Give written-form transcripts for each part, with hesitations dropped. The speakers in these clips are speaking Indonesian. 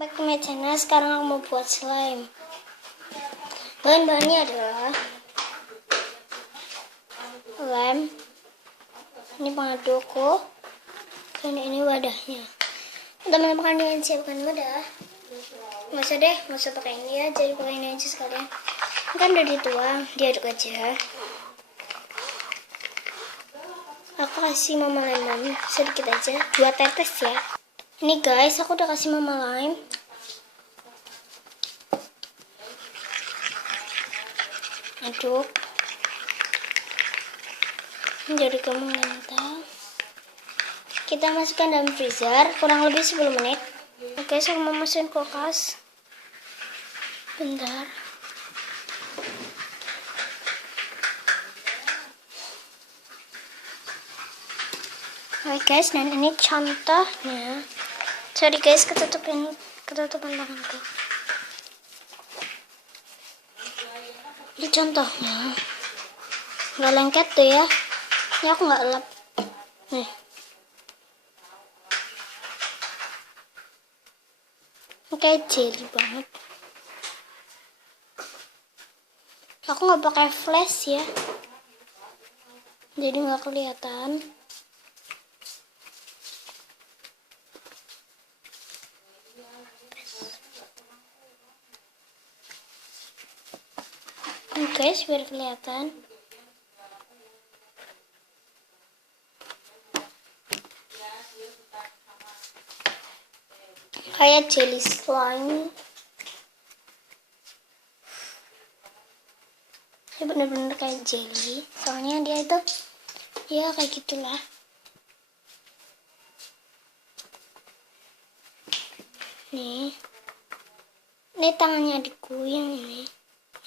Back to my channel. Sekarang aku mau buat slime. Bahan-bahannya adalah lem, ini pengadukku, dan ini wadahnya. Teman-teman kalian siapkan wadah. Nggak usah pakai ini ya, jadi pakai ini aja sekalian. Ini kan udah dituang, diaduk aja. Aku kasih mama lemon sedikit aja, 2 tetes ya. Ini guys, aku udah kasih mama lime. Aduk. Jadi kamu mengental. Kita masukkan dalam freezer kurang lebih 10 menit. Oke, saya mau masukin kulkas. Bentar. Oke guys, dan ini contohnya. Sorry guys, ketutupan tanganku. Ini contohnya. Nggak lengket tuh ya. Ini aku nggak lap. Nih. Ini kayak jelly banget. Aku nggak pakai flash ya. Jadi nggak kelihatan. Guys, biar kelihatan. Kayak jelly slime. Ini bener-bener kayak jelly. Soalnya dia itu ya kayak gitulah. Nih. Ini tangannya adikku yang ini.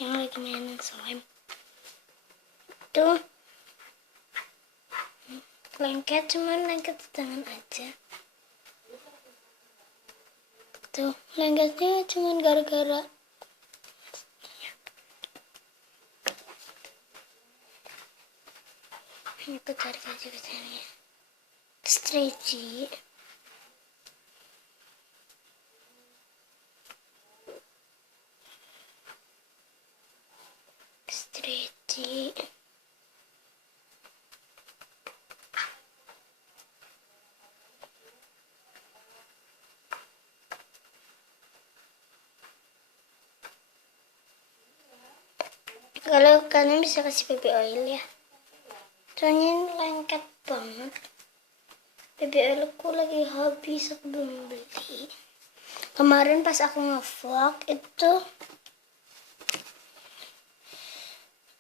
Yang lagi mainin slime. Tuh. Lengket, cuman lengket di tangan aja. Tuh, lengketnya cuman gara-gara ini tarik aja ke sini. Stretchy. Kalau kalian bisa kasih baby oil ya. Soalnya ini lengket banget. Baby oilku lagi habis, aku belum beli. Kemarin pas aku nge-vlog itu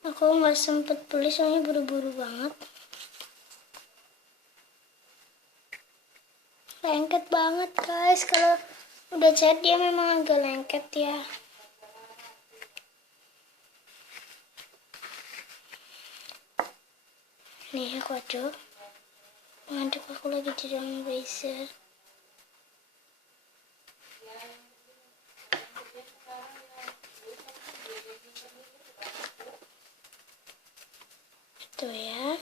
aku nggak sempet beli soalnya buru-buru banget. Lengket banget guys, kalau udah cat dia memang agak lengket ya. Nih aku aduk. Ngaduk aku lagi di dalam freezer. Itu ya.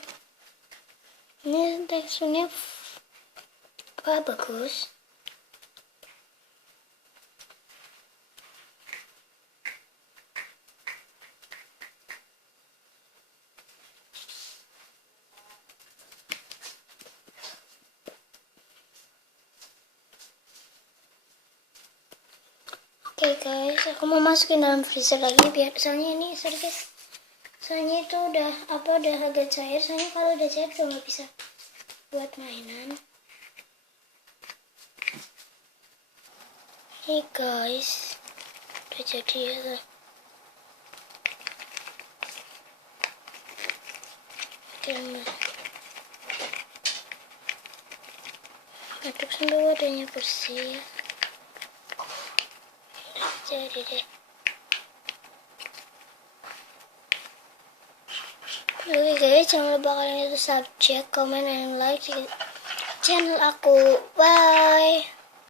Ini teksturnya bagus. Oke guys, aku mau masukin dalam freezer lagi biar soalnya ini sorry guys. Soalnya itu udah agak cair, soalnya kalau udah cair udah nggak bisa buat mainan. Nih guys, udah jadi ya. Aduk sampai wadahnya bersih. Jadi deh. Oke guys, jangan lupa kalian itu subscribe, comment, and like channel aku. Bye.